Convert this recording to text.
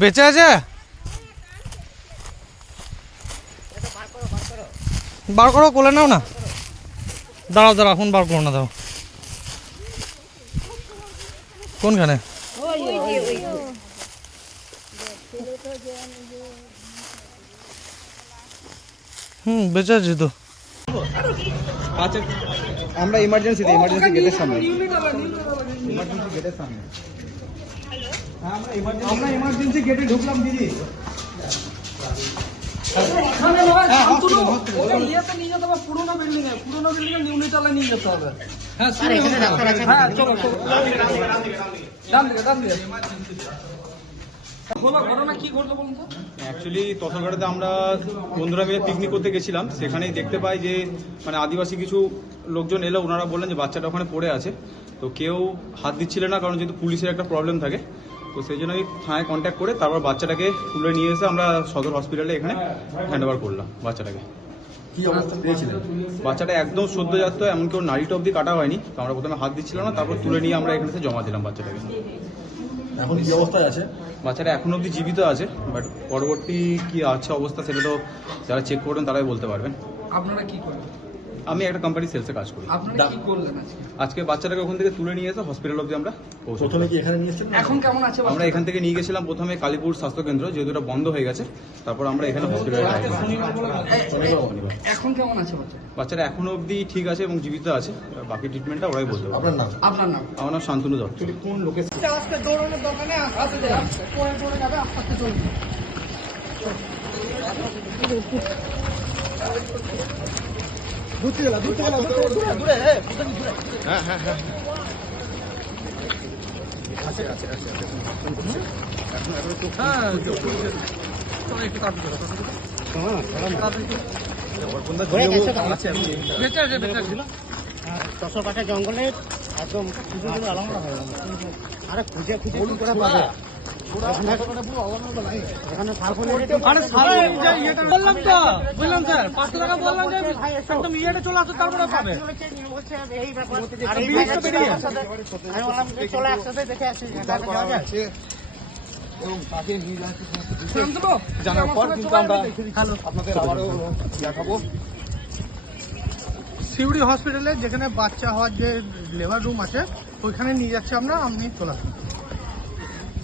বেঁচে আছে? বার করো, কোলে নাও না। দাঁড়াও দাঁড়াও, এখন বার করো না, দাও। কোনখানে? বেঁচে আছে তো। আমরা ইমার্জেন্সি গেটের সামনে। ইমার্জেন্সি গেটের সামনে। হ্যাঁ, আমরা ইমার্জেন্সি গেটে ঢুকলাম দিদি। পুরোনো বিল্ডিং এ নিউনিটালে নিয়ে যেতে হবে। হ্যাঁ, চলো অ্যাকচুয়ালি তথরঘাটাতে আমরা বন্ধুরা মিলে পিকনিক করতে গেছিলাম, সেখানেই দেখতে পাই যে মানে আদিবাসী কিছু লোকজন এলো, ওনারা বললেন যে বাচ্চাটা ওখানে পড়ে আছে। তো কেউ হাত দিচ্ছিল না, কারণ যেহেতু পুলিশের একটা প্রবলেম থাকে, তো সেই জন্য আমি থানায় কন্ট্যাক্ট করে তারপর বাচ্চাটাকে তুলে নিয়ে এসে আমরা সদর হসপিটালে এখানে হ্যান্ড ওভার করলাম বাচ্চাটাকে। কি অবস্থা পেয়েছিলেন? বাচ্চাটা একদম সদ্যজাত, এমনকি ওর নাড়িটা অব্দি কাটা হয়নি। তো আমরা প্রথমে হাত দিচ্ছিলাম না, তারপর তুলে নিয়ে আমরা এখানে জমা দিলাম বাচ্চাটাকে। এখন কি অবস্থায় আছে? বাচ্চাটা এখন অব্দি জীবিত আছে, বাট পরবর্তী কি আছে অবস্থা সেটা তো যারা চেক করবেন তারাই বলতে পারবেন। আপনারা কি করেন? আমি একটা কোম্পানি সেলসে কাজ করি। আপনারা কি করলেন আজকে বাচ্চাটাকে ওখান থেকে তুলে নিয়ে এসে হসপিটাল অব্দি আমরা পৌঁছে প্রথমে কি এখানে নিয়ে এসেছিলেন? এখন কেমন আছে? আমরা এখান থেকে নিয়ে গেছিলাম প্রথমে কালীপুর স্বাস্থ্যকেন্দ্র, যেহেতু এটা বন্ধ হয়ে গেছে। তারপর আমরা এখানে হসপিটালে এখন কেমন আছে বাচ্চা? বাচ্চাটা এখনো অব্দি ঠিক আছে এবং জীবিত আছে। বাকি ট্রিটমেন্টটা ওরাই বলতে পারবে। আপনার নাম? আপনার নাম? আমার নাম শান্তনু দত্ত। কোন লোকেশন? দৌড়ানোর দরকার নেই, আস্তে পরে যাবে, আস্তে চলবে। চশো জঙ্গলে একদম আলামা হয়ে গেল। আরে খুঁজে খুঁজে কি করে পাবে? এখানে বললাম তো, বুঝলাম স্যার, 500 টাকা বললাম যে একদম ইয়েটা চলে আসো, তারপরে পাবে। এই ব্যাপার আমি বললাম যে চলে একসাথে দেখে আসি। জানার পর কিন্তু আমরা আপনাদের আবারও দেখাবো সিউড়ি হসপিটালে, যেখানে বাচ্চা হওয়ার যে লেবার রুম আছে, ওইখানে নিয়ে যাচ্ছে আমরা। আপনি চলে আসুন।